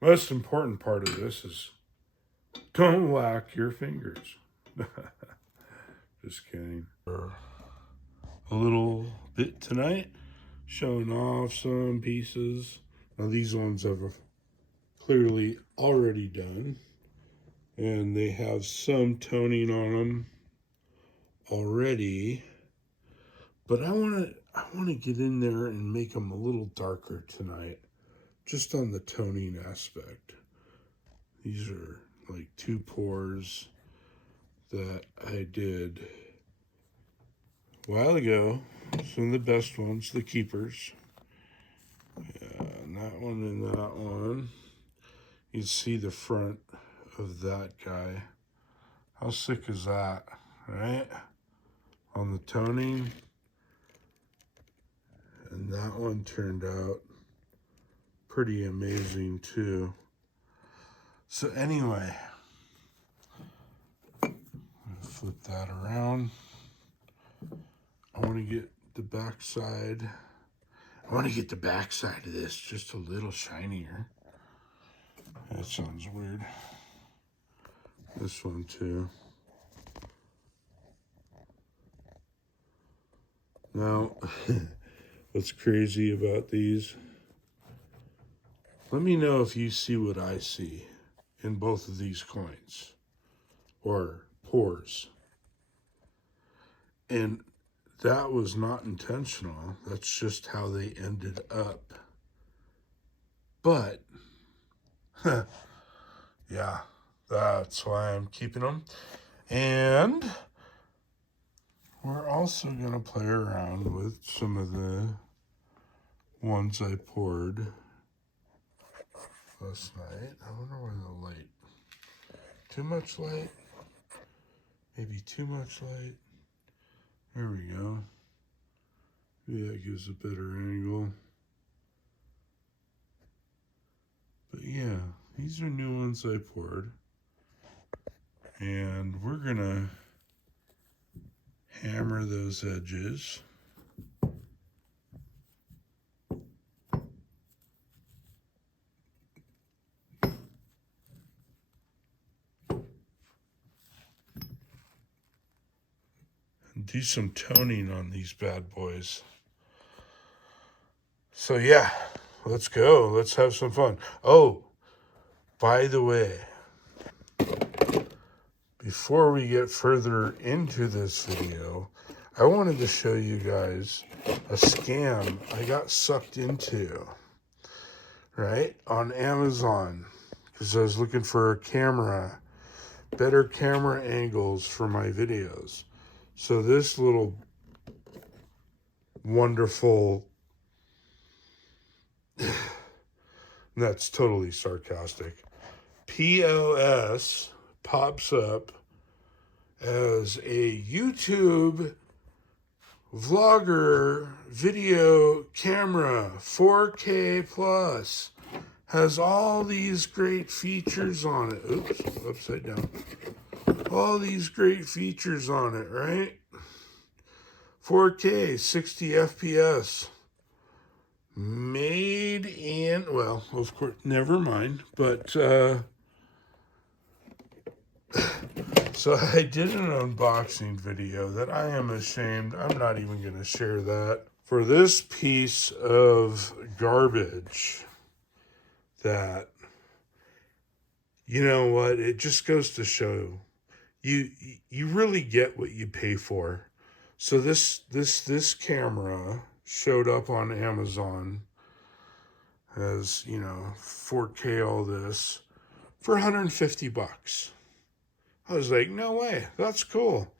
Most important part of this is don't whack your fingers. Just kidding. A little bit tonight, showing off some pieces. Now these ones have clearly already done, and they have some toning on them already. But I want to get in there and make them a little darker tonight, just on the toning aspect. These are like 2 pours that I did a while ago. Some of the best ones, the keepers. And that one and that one. You see the front of that guy. How sick is that, right? On the toning. And that one turned out pretty amazing too. So anyway, flip that around. I want to get the back side. I want to get the back side of this just a little shinier. That sounds weird. This one too. Now, what's crazy about these? Let me know if you see what I see in both of these coins or pours. And that was not intentional. That's just how they ended up. But, yeah, that's why I'm keeping them. And we're also going to play around with some of the ones I poured last night. I wonder where the light. Too much light? Maybe too much light? There we go. Maybe that gives a better angle. But yeah, these are new ones I poured. And we're gonna hammer those edges. And do some toning on these bad boys. So yeah, let's go. Let's have some fun. Oh, by the way, before we get further into this video, I wanted to show you guys a scam I got sucked into, right, on Amazon, because I was looking for a camera, better camera angles for my videos. So this little wonderful, that's totally sarcastic, POS pops up as a YouTube vlogger video camera, 4K plus, has all these great features on it. Oops, upside down. All these great features on it, right? 4K, 60 FPS. Made in, well, of course, never mind. But, so I did an unboxing video that I am ashamed. I'm not even going to share that. For this piece of garbage that, you know what, it just goes to show you really get what you pay for. So this camera showed up on Amazon as, 4K all this for 150 bucks. I was like, no way, that's cool.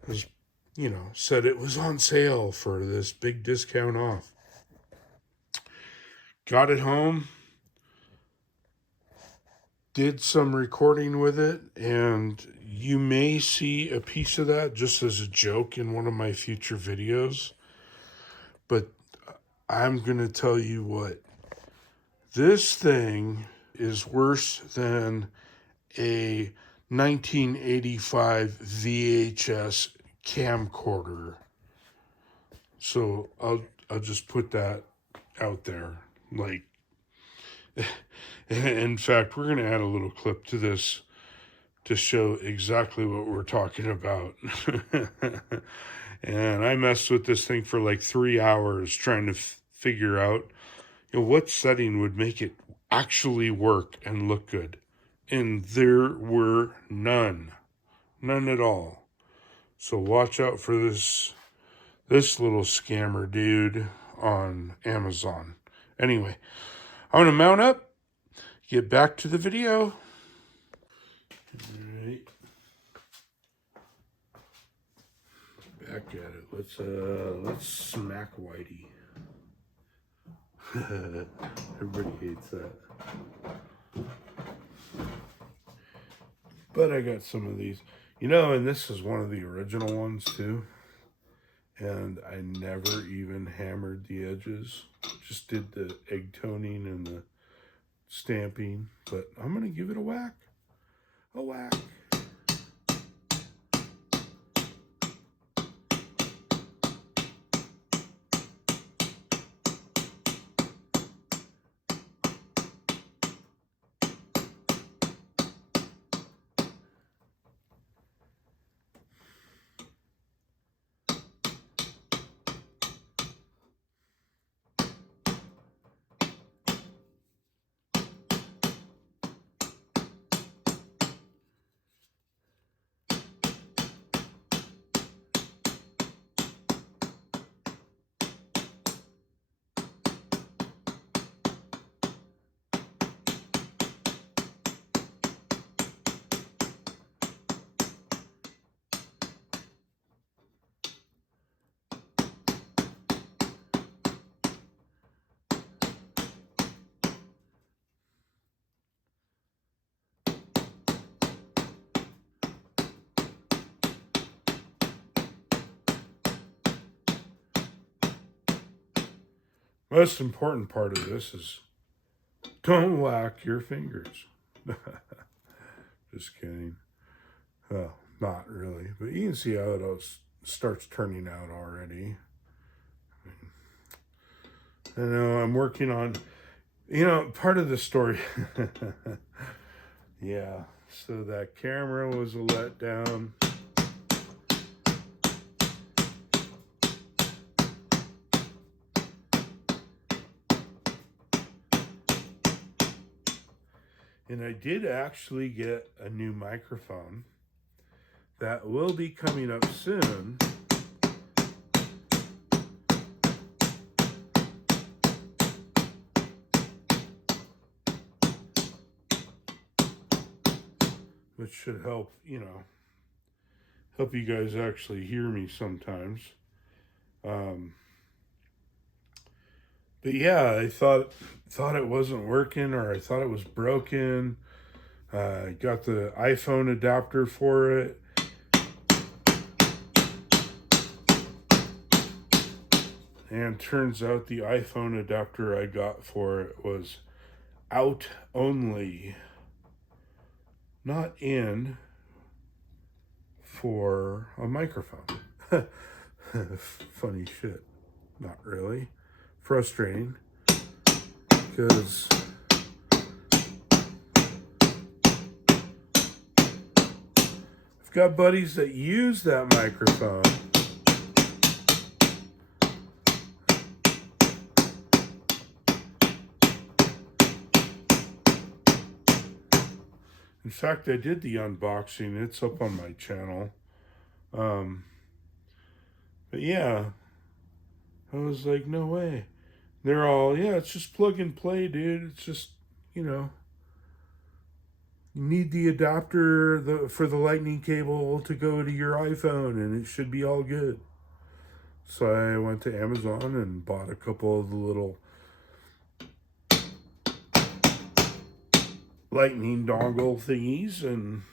Because, said it was on sale for this big discount off. Got it home, did some recording with it, and you may see a piece of that just as a joke in one of my future videos. But I'm going to tell you what, this thing is worse than a 1985 VHS camcorder. So I'll just put that out there. Like, In fact, we're going to add a little clip to this to show exactly what we're talking about. And I messed with this thing for like 3 hours trying to figure out, what setting would make it actually work and look good. And there were none at all. So watch out for this little scammer dude on Amazon. Anyway, I'm going to mount up, get back to the video. All right. Back at it. Let's smack Whitey. Everybody hates that. But I got some of these. And this is one of the original ones too. And I never even hammered the edges. Just did the egg toning and the stamping. But I'm going to give it a whack. A whack. Most important part of this is don't whack your fingers. Just kidding. Well, not really. But you can see how it all starts turning out already. I know I'm working on, part of the story. Yeah. So that camera was a letdown. And I did actually get a new microphone that will be coming up soon. Which should help, help you guys actually hear me sometimes. But yeah, I thought it wasn't working, or I thought it was broken. I got the iPhone adapter for it. And turns out the iPhone adapter I got for it was out only, not in for a microphone. Funny shit. Not really. Frustrating. Because I've got buddies that use that microphone. In fact, I did the unboxing. It's up on my channel. But yeah, I was like, no way. They're all, yeah, it's just plug and play, dude. It's just, you need the adapter for the lightning cable to go to your iPhone, and it should be all good. So I went to Amazon and bought a couple of the little lightning dongle thingies, and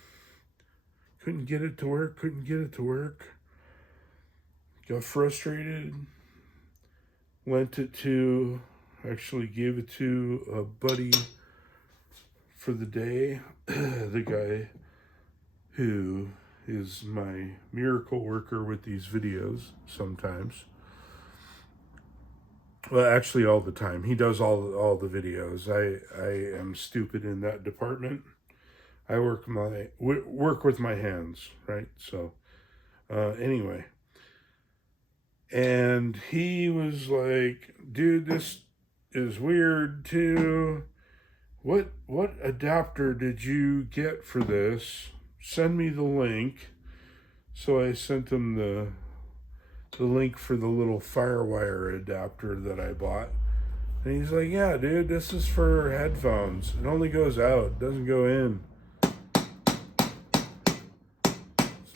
couldn't get it to work. Got frustrated. Actually gave it to a buddy for the day. The guy who is my miracle worker with these videos sometimes. Well, actually, all the time. He does all the videos. I am stupid in that department. I work with my hands, right? So anyway, and he was like, "Dude, this is weird too. What adapter did you get for this? Send me the link." So I sent him the link for the little Firewire adapter that I bought. And he's like, "Yeah, dude, this is for headphones. It only goes out, it doesn't go in.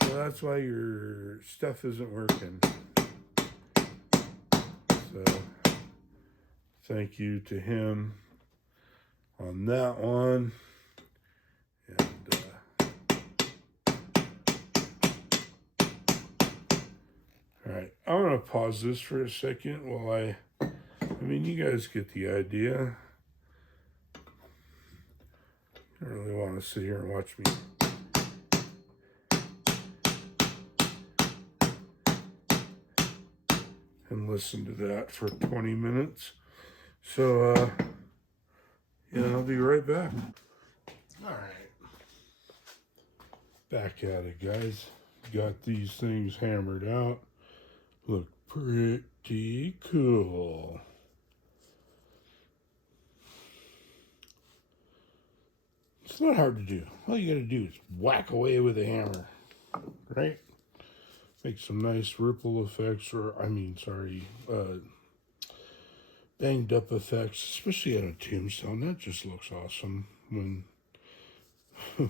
So that's why your stuff isn't working." So thank you to him on that one. And all right, I'm gonna pause this for a second while I mean, you guys get the idea. I don't really want to sit here and watch me and listen to that for 20 minutes. So, yeah, I'll be right back. All right. Back at it, guys. Got these things hammered out. Look pretty cool. It's not hard to do. All you gotta do is whack away with a hammer, right? Make some nice ripple effects, banged up effects, especially on a tombstone. That just looks awesome when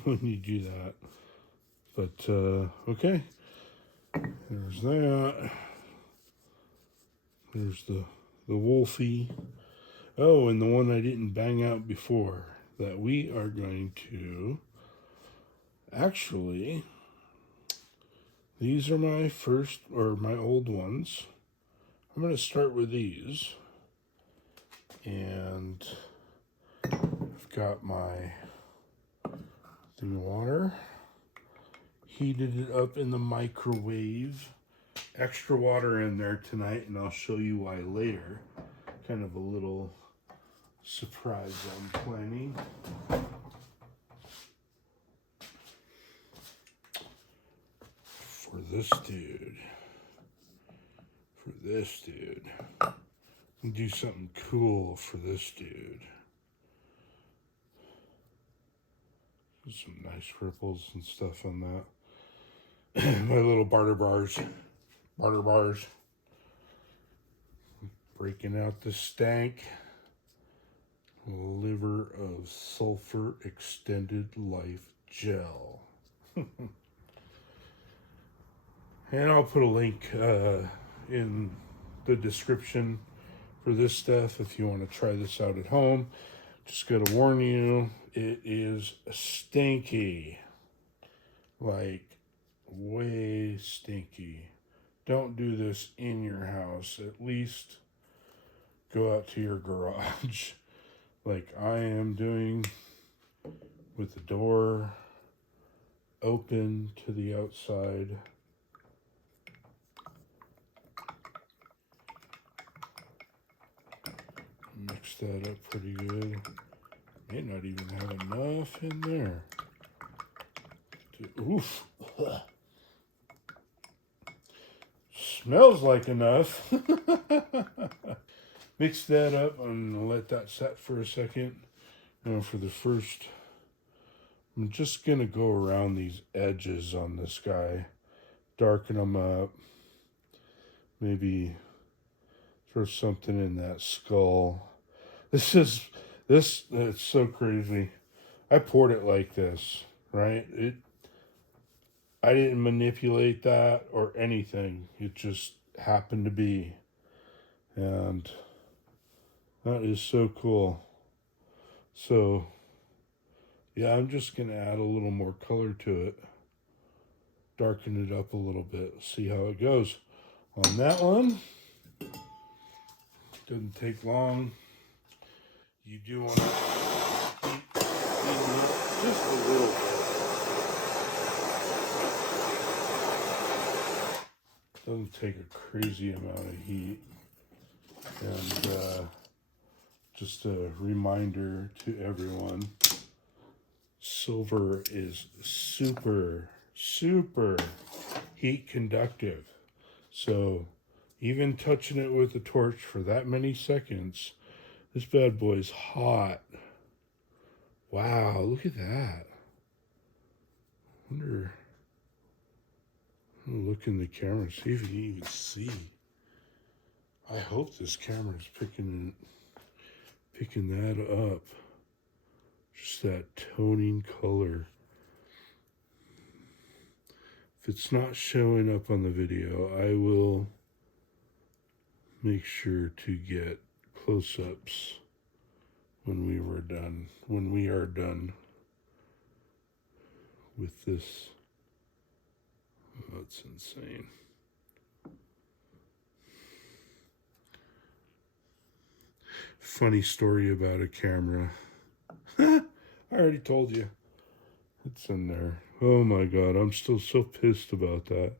when you do that. But okay, there's that. There's the Wolfie. Oh, and the one I didn't bang out before that we are going to actually. These are my my old ones. I'm going to start with these. And I've got my thing of water. Heated it up in the microwave. Extra water in there tonight, and I'll show you why later. Kind of a little surprise I'm planning. For this dude. And do something cool for this dude. Some nice ripples and stuff on that. My little barter bars. Breaking out the stank. Liver of Sulfur Extended Life Gel. And I'll put a link in the description for this stuff if you want to try this out at home. Just gotta warn you, it is stinky. Like, way stinky. Don't do this in your house. At least go out to your garage like I am doing, with the door open to the outside. Mix that up pretty good. May not even have enough in there. Oof. Smells like enough. Mix that up and let that set for a second. And for the first, I'm just going to go around these edges on this guy. Darken them up. Maybe throw something in that skull. It's so crazy. I poured it like this, right? I didn't manipulate that or anything. It just happened to be. And that is so cool. So, yeah, I'm just going to add a little more color to it. Darken it up a little bit. See how it goes. On that one, doesn't take long. You do want to heat it up just a little bit. Doesn't take a crazy amount of heat. And just a reminder to everyone, silver is super, super heat conductive. So even touching it with a torch for that many seconds, this bad boy's hot. Wow, look at that. Wonder, I'll look in the camera and see if you can even see. I hope this camera's picking that up. Just that toning color. If it's not showing up on the video, I will make sure to get close-ups when we are done with this. Oh, that's insane. Funny story about a camera. I already told you. It's in there. Oh my god, I'm still so pissed about that.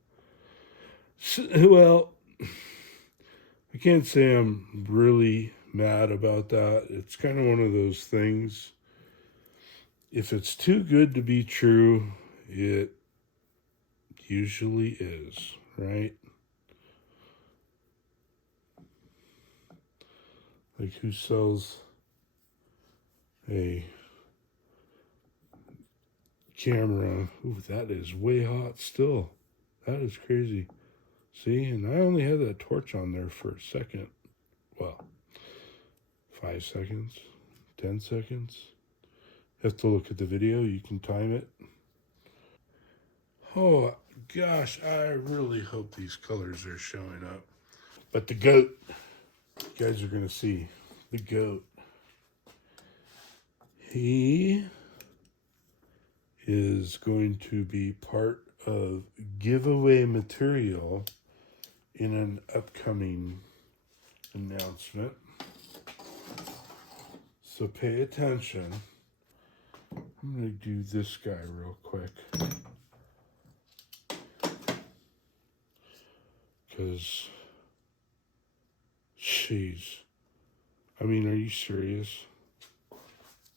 Well, I can't say I'm really mad about that. It's kind of one of those things. If it's too good to be true, it usually is, right? Like, who sells a camera? Ooh, that is way hot still. That is crazy. See, and I only had that torch on there for a second. Well, 5 seconds, 10 seconds. You have to look at the video. You can time it. Oh, gosh, I really hope these colors are showing up. But the goat, you guys are going to see the goat. He is going to be part of giveaway material in an upcoming announcement. So pay attention. I'm going to do this guy real quick. Because, jeez. I mean, are you serious?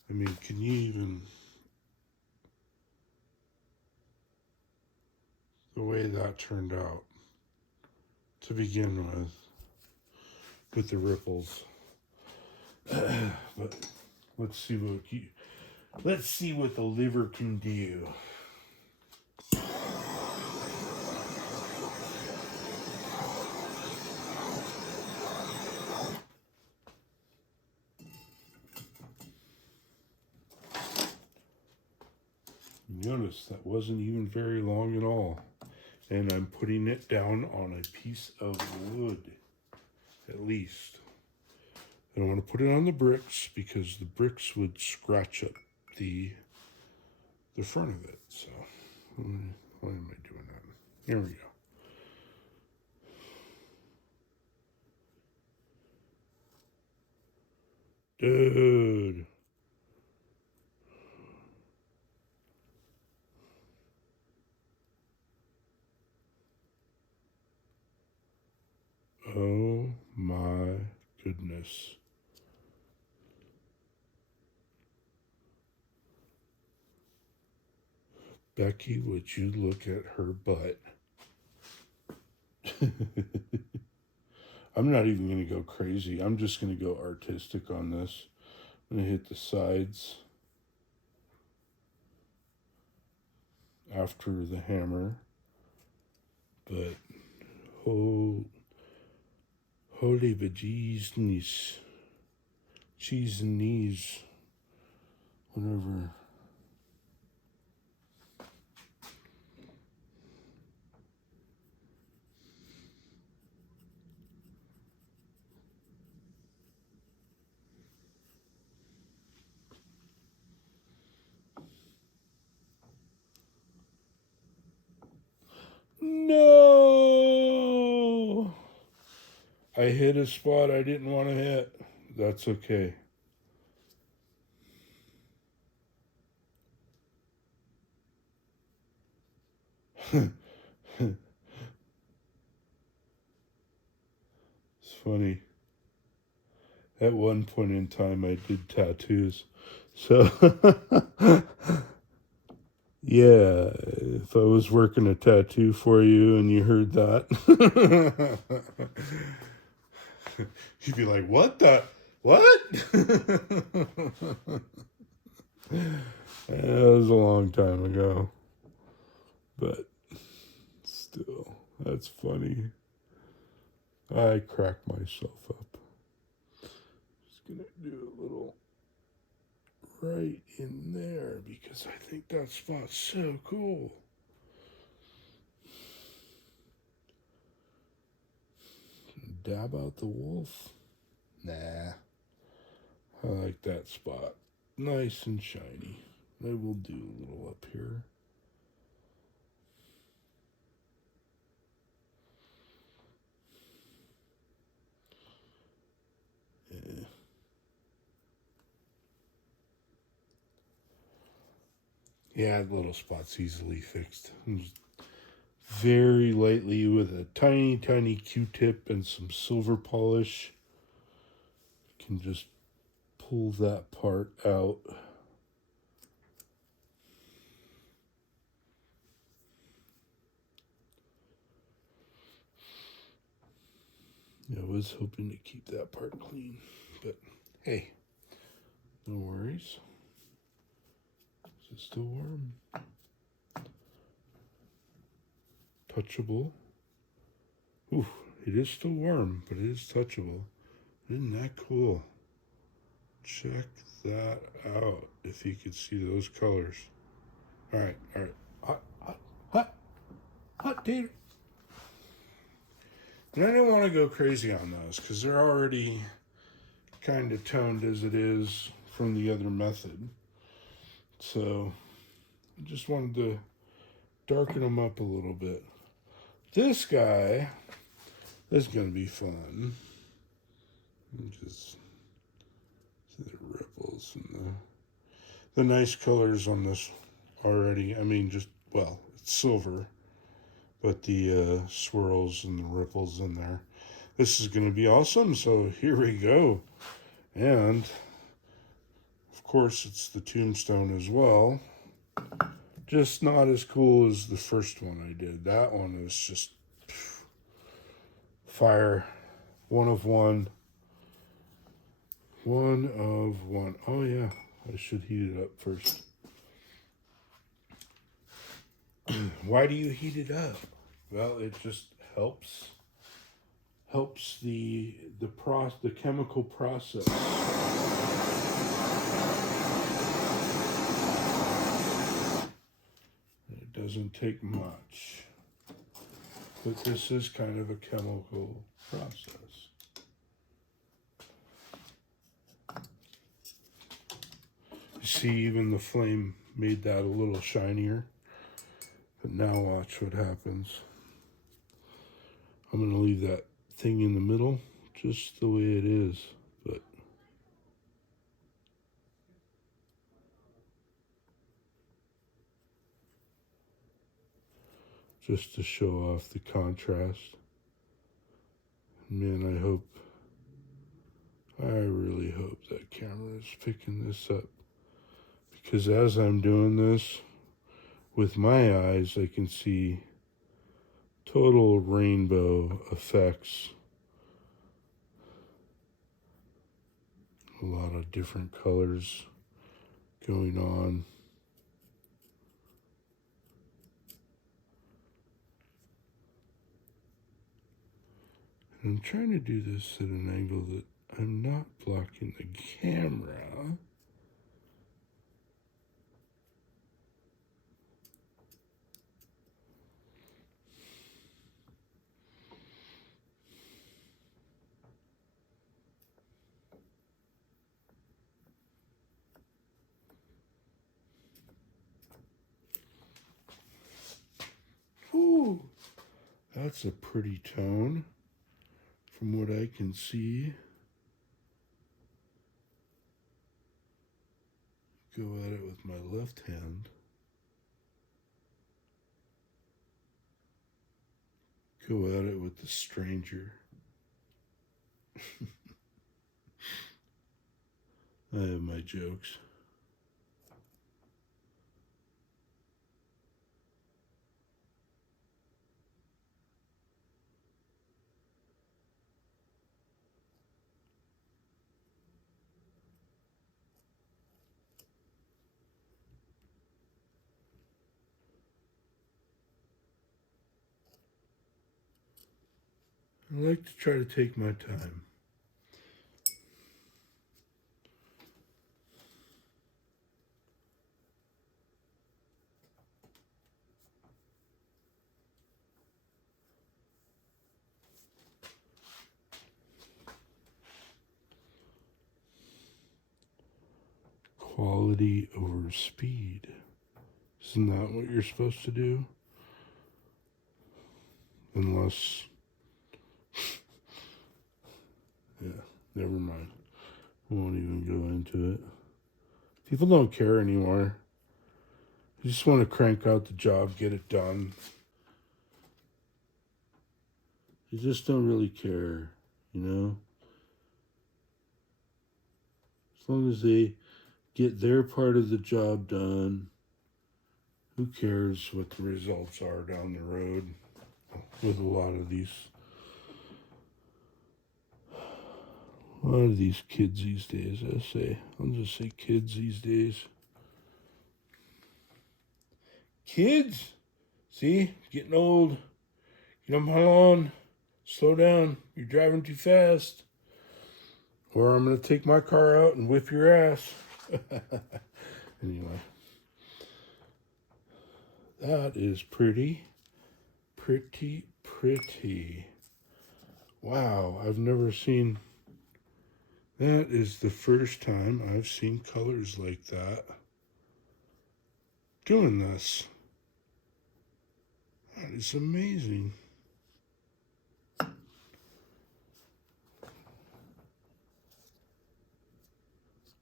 I mean, can you even... The way that turned out to begin with the ripples. But let's see what the liver can do. Notice that wasn't even very long at all. And I'm putting it down on a piece of wood, at least. I don't want to put it on the bricks because the bricks would scratch up the front of it. So, why am I doing that? Here we go. Dude. Oh my goodness. Becky, would you look at her butt? I'm not even going to go crazy. I'm just going to go artistic on this. I'm going to hit the sides after the hammer. But, oh, holy bejesus, cheese and knees, whatever. No! I hit a spot I didn't want to hit. That's okay. It's funny. At one point in time, I did tattoos. So, yeah, if I was working a tattoo for you and you heard that, you'd be like, what the? What? That was a long time ago. But still, that's funny. I cracked myself up. Just gonna do a little right in there because I think that spot's so cool. Dab out the wolf? Nah. I like that spot. Nice and shiny. I will do a little up here. Yeah. Yeah, little spot's easily fixed. Very lightly with a tiny, tiny Q-tip and some silver polish. Can just pull that part out. I was hoping to keep that part clean, but hey, no worries. Is it still warm? Touchable. Ooh, it is still warm, but it is touchable. Isn't that cool? Check that out if you could see those colors. All right, all right. Hot tater. And I don't want to go crazy on those because they're already kind of toned as it is from the other method. So I just wanted to darken them up a little bit. This guy is going to be fun. Just see the ripples and the nice colors on this already. I mean, just, well, it's silver, but the swirls and the ripples in there. This is going to be awesome. So here we go. And of course, it's the tombstone as well. Just not as cool as the first one I did. That one is just fire. One of one. One of one. Oh, yeah. I should heat it up first. Why do you heat it up? Well, it just helps the chemical process. It doesn't take much, but this is kind of a chemical process. You see, even the flame made that a little shinier. But now watch what happens. I'm going to leave that thing in the middle just the way it is. But just to show off the contrast. Man, I really hope that camera is picking this up. Because as I'm doing this, with my eyes, I can see total rainbow effects. A lot of different colors going on. And I'm trying to do this at an angle that I'm not blocking the camera. Ooh, that's a pretty tone from what I can see. Go at it with my left hand. Go at it with the stranger. I have my jokes. I like to try to take my time. Quality over speed. Isn't that what you're supposed to do? Unless, yeah, never mind. I won't even go into it. People don't care anymore. They just want to crank out the job, get it done. They just don't really care, you know? As long as they get their part of the job done, who cares what the results are down the road with a lot of these kids these days, I say. I'll just say kids these days. Kids? See? Getting old. Get them on. Slow down. You're driving too fast. Or I'm going to take my car out and whip your ass. Anyway. That is pretty. Pretty, pretty. Wow, I've never seen... That is the first time I've seen colors like that doing this. That is amazing.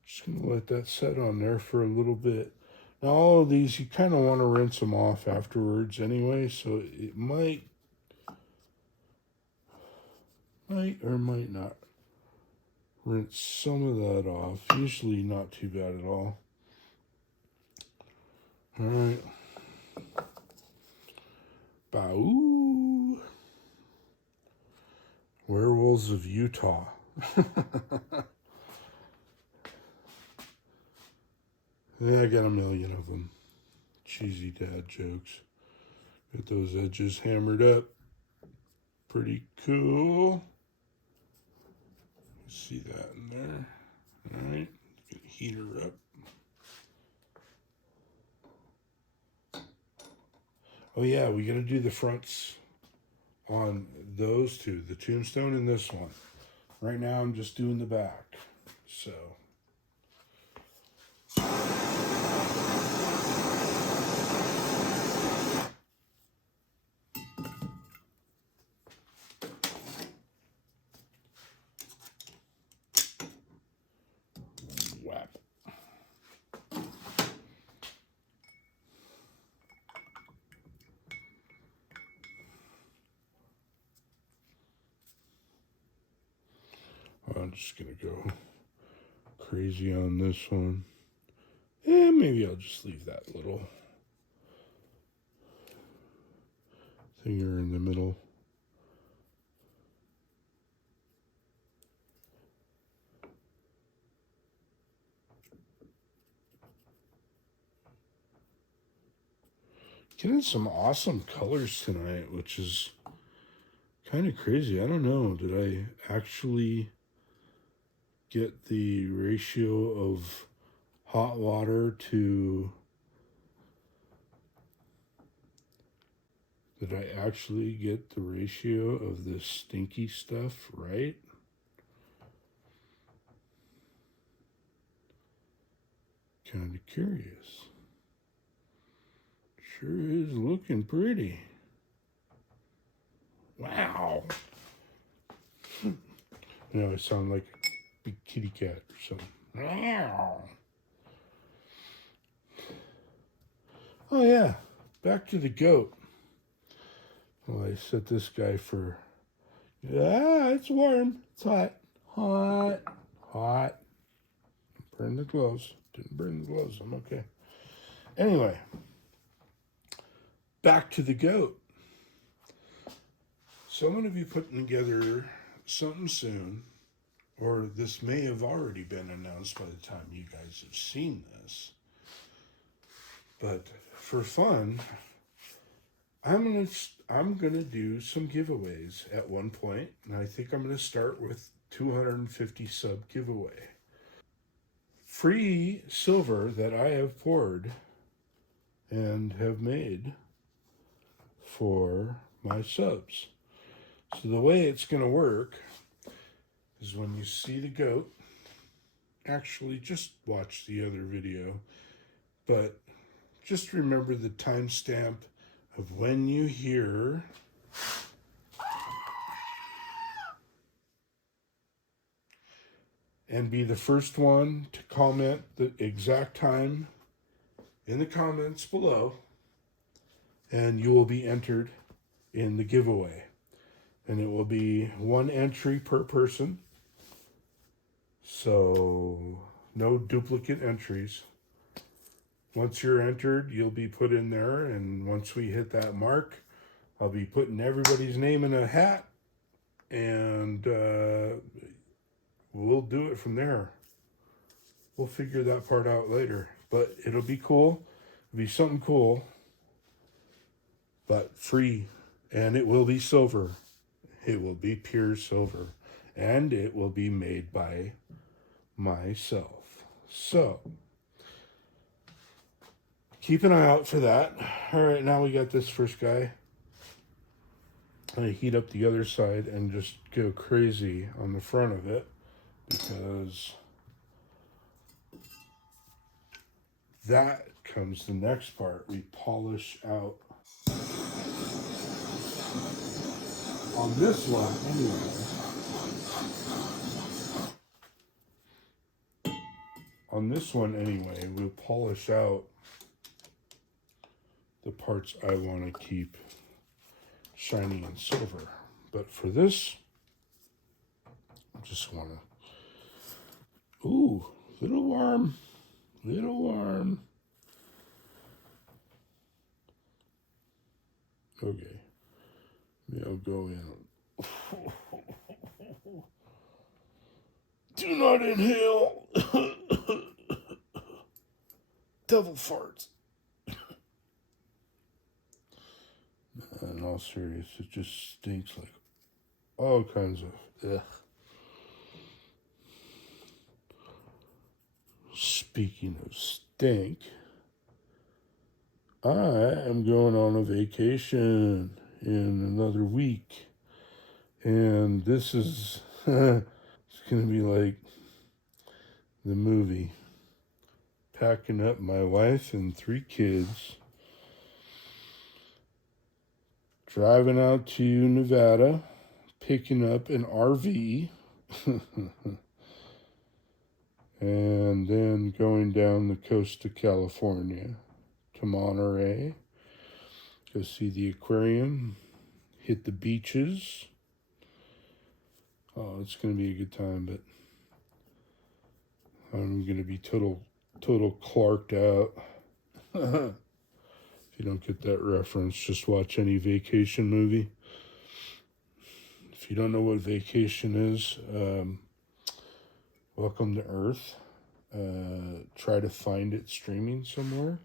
Just going to let that set on there for a little bit. Now all of these, you kind of want to rinse them off afterwards anyway, so it might or might not rinse some of that off. Usually not too bad at all. All right. Bau. Werewolves of Utah. Yeah, I got a million of them. Cheesy dad jokes. Got those edges hammered up. Pretty cool. See that in there. All right. Get the heater up. Oh yeah, we got to do the fronts on those two, the tombstone and this one. Right now I'm just doing the back. So whap. I'm just gonna go crazy on this one. And maybe I'll just leave that little finger in the middle. Getting some awesome colors tonight, which is kind of crazy. I don't know. Did I actually get the ratio of hot water to... Did I actually get the ratio of this stinky stuff right? Kind of curious. Sure is looking pretty. Wow. You know, I sound like a big kitty cat or something. Wow. Oh yeah, back to the goat. Well, I set this guy for... it's warm. It's hot. Hot. Hot. burn the gloves. Didn't burn the gloves. I'm okay. Anyway, back to the goat. So I'm going to be putting together something soon, or this may have already been announced by the time you guys have seen this. But for fun, I'm gonna do some giveaways at one point, and I think I'm gonna start with 250 sub giveaway. Free silver that I have poured and have made for my subs. So the way it's gonna work is when you see the goat, actually just watch the other video, but just remember the timestamp of when you hear and be the first one to comment the exact time in the comments below, and you will be entered in the giveaway. And it will be one entry per person, so no duplicate entries. Once you're entered, you'll be put in there, and once we hit that mark, I'll be putting everybody's name in a hat, and we'll do it from there. We'll figure that part out later, but it'll be cool. It'll be something cool, but free, and it will be silver. It will be pure silver, and it will be made by myself. So keep an eye out for that. All right, now we got this first guy. I'm gonna heat up the other side and just go crazy on the front of it, because that comes the next part. We polish out on this one anyway. On this one anyway, we'll polish out the parts I want to keep shiny and silver. But for this, I just want to, ooh, little warm. Okay, maybe I'll go in. Do not inhale. Devil farts. In all seriousness, it just stinks like all kinds of ugh. Speaking of stink, I am going on a vacation in another week, and this is it's gonna be like the movie. Packing up my wife and 3 kids, driving out to Nevada, picking up an RV, and then going down the coast of California to Monterey, go see the aquarium, hit the beaches. Oh, it's going to be a good time, but I'm going to be total Clarked out. If you don't get that reference, just watch any vacation movie. If you don't know what vacation is, welcome to Earth. Try to find it streaming somewhere.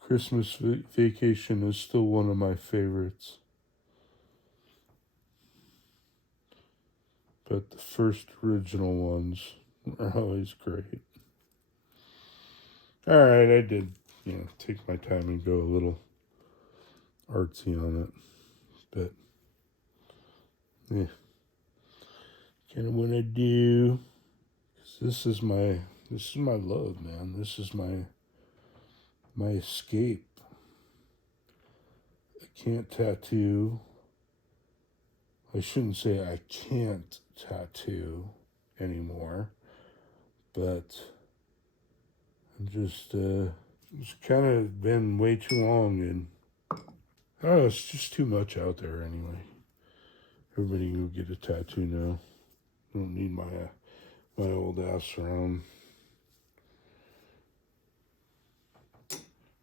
Christmas Vacation is still one of my favorites. But the first original ones are always great. All right, I did, take my time and go a little artsy on it. But, yeah, kind of what I do. 'Cause this is my love, man. This is my escape. I can't tattoo. I shouldn't say I can't tattoo anymore, but I'm just, it's kind of been way too long, and I don't know, it's just too much out there anyway. Everybody can go get a tattoo now. Don't need my old ass around.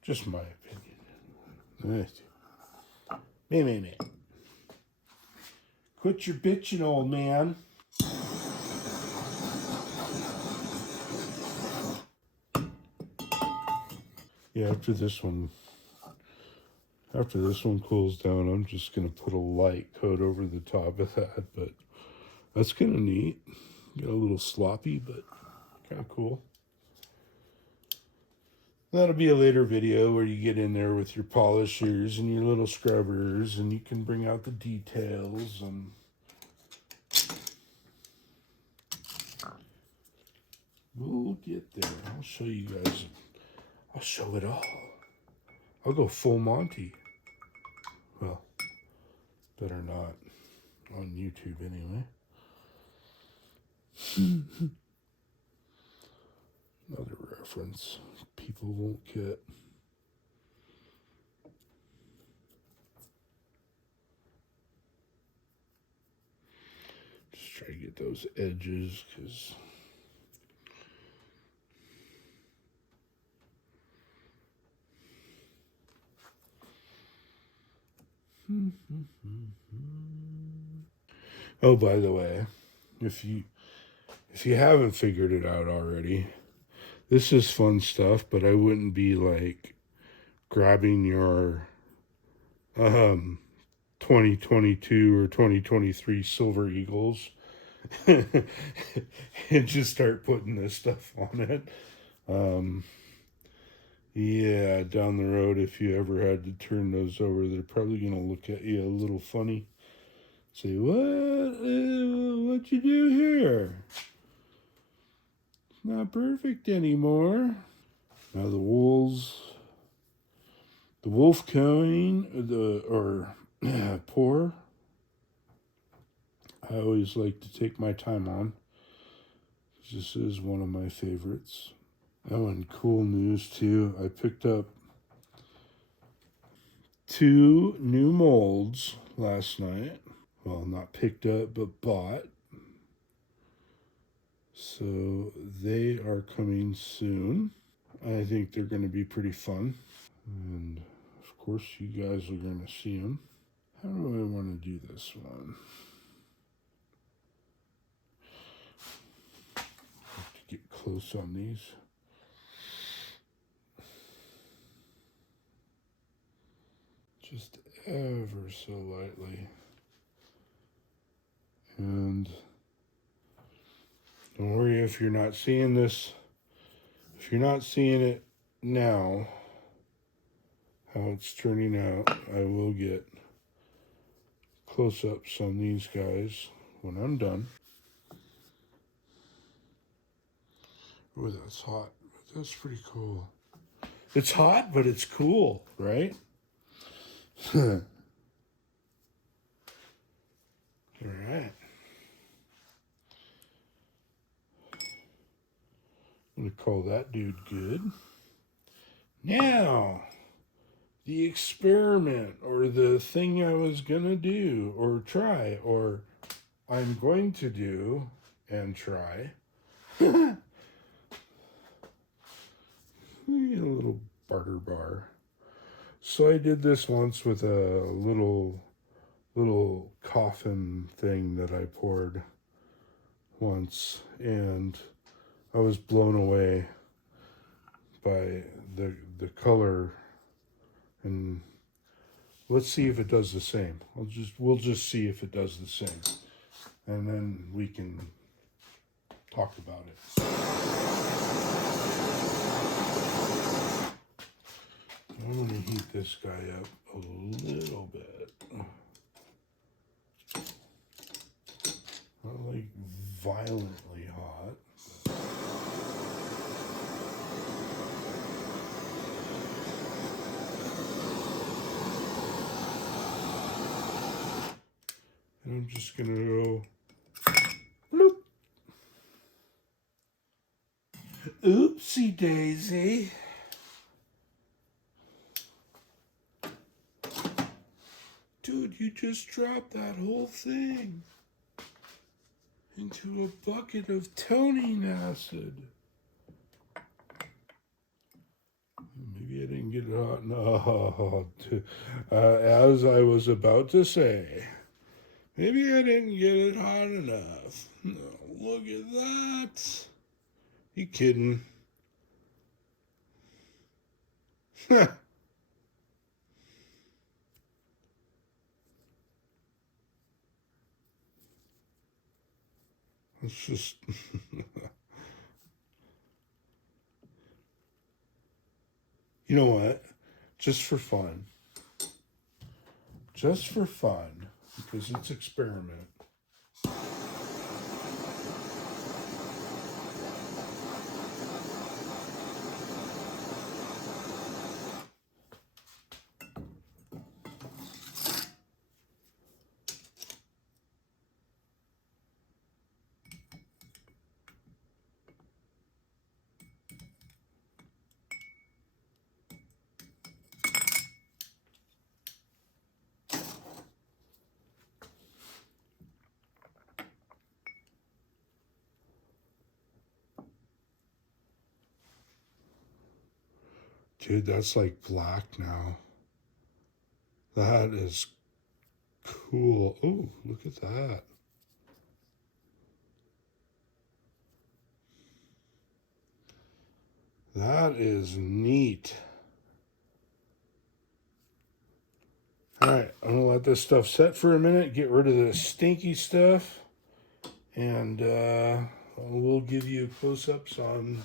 Just my opinion. Man. Quit your bitching, old man. Yeah, after this one cools down, I'm just gonna put a light coat over the top of that, but that's kind of neat. Got a little sloppy, but kind of cool. That'll be a later video where you get in there with your polishers and your little scrubbers and you can bring out the details and we'll get there. I'll show you guys. I'll show it all. I'll go full Monty. Well, better not on YouTube anyway. Another reference people won't get. Just try to get those edges because oh, by the way, if you haven't figured it out already, this is fun stuff, but I wouldn't be like grabbing your 2022 or 2023 Silver Eagles and just start putting this stuff on it. Yeah, down the road, if you ever had to turn those over, they're probably going to look at you a little funny. Say, what you do here? It's not perfect anymore. Now the wolf coin, pour. I always like to take my time on. This is one of my favorites. Oh, and cool news too. I picked up 2 new molds last night. Well, not picked up, but bought. So they are coming soon. I think they're going to be pretty fun. And of course, you guys are going to see them. How do I want to do this one? I have to get close on these. Just ever so lightly. And don't worry if you're not seeing this. If you're not seeing it now, how it's turning out, I will get close-ups on these guys when I'm done. Oh, that's hot. That's pretty cool. It's hot, but it's cool, right? All right. I'm going to call that dude good. Now, the experiment or the thing I was going to do or try or I'm going to do and try. A little barter bar. So I did this once with a little coffin thing that I poured once, and I was blown away by the color. And let's see if it does the same. We'll just see if it does the same, and then we can talk about it. I'm going to heat this guy up a little bit. Not like violently hot. And I'm just going to go bloop. Oopsie daisy. Too Dude, you just dropped that whole thing into a bucket of toning acid. Maybe I didn't get it hot. No, as I was about to say, maybe I didn't get it hot enough. No, look at that. You kidding? It's just, you know what? Just for fun. Just for fun, because it's experiment. Dude, that's like black now. That is cool. Oh, look at that. That is neat. All right, I'm gonna let this stuff set for a minute, get rid of the stinky stuff, and we'll give you close-ups on.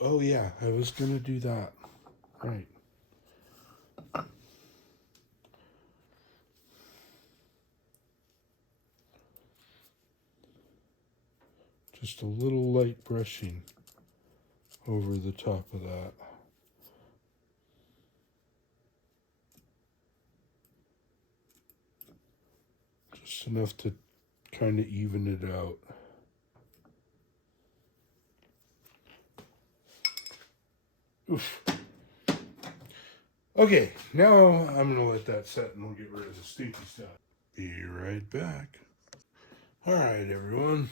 Oh yeah, I was gonna do that. Right. Just a little light brushing over the top of that. Just enough to kind of even it out. Oof. Okay, now I'm gonna let that set and we'll get rid of the stinky stuff. Be right back. All right, everyone.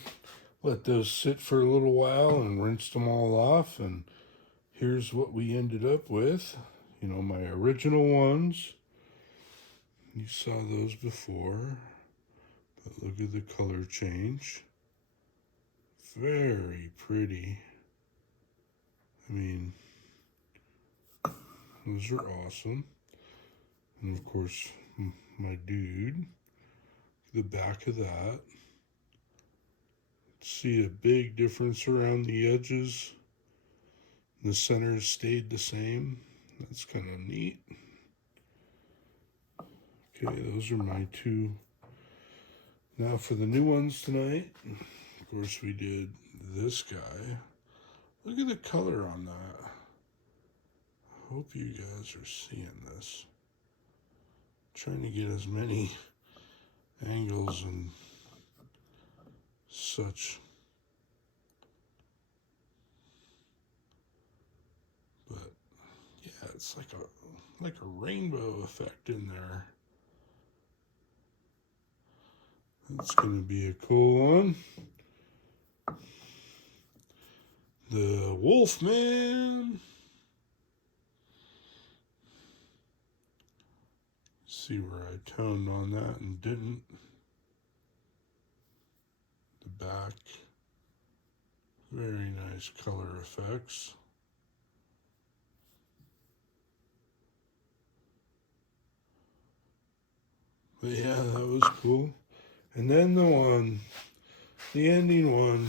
Let those sit for a little while and rinsed them all off, and here's what we ended up with. You know, my original ones. You saw those before, but look at the color change. Very pretty. I mean, those are awesome. And of course, my dude, the back of that. See a big difference around the edges. The centers stayed the same. That's kind of neat. Okay, those are my two. Now for the new ones tonight. Of course, we did this guy. Look at the color on that. Hope you guys are seeing this. Trying to get as many angles and such. But yeah, it's like a rainbow effect in there. That's gonna be a cool one. The Wolfman. See where I toned on that and didn't. The back. Very nice color effects. But yeah, that was cool. And then the ending one,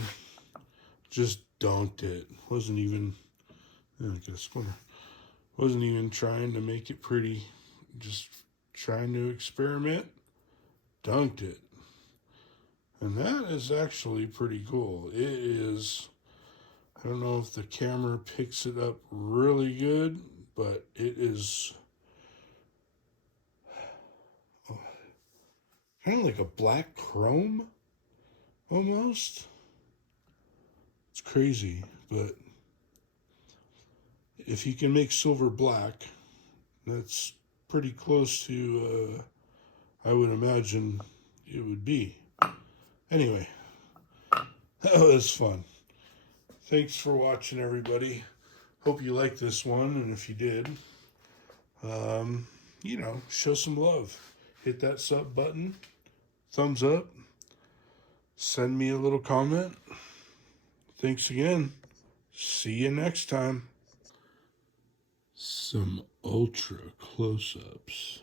just dunked it. Wasn't even, wasn't even trying to make it pretty. Just trying to experiment. Dunked it. And that is actually pretty cool. It is, I don't know if the camera picks it up really good, but it is kind of like a black chrome almost. It's crazy, but if you can make silver black, that's pretty close to, I would imagine it would be. Anyway, that was fun. Thanks for watching, everybody. Hope you liked this one, and if you did, you know, show some love. Hit that sub button, thumbs up, send me a little comment. Thanks again. See you next time. Some ultra close-ups.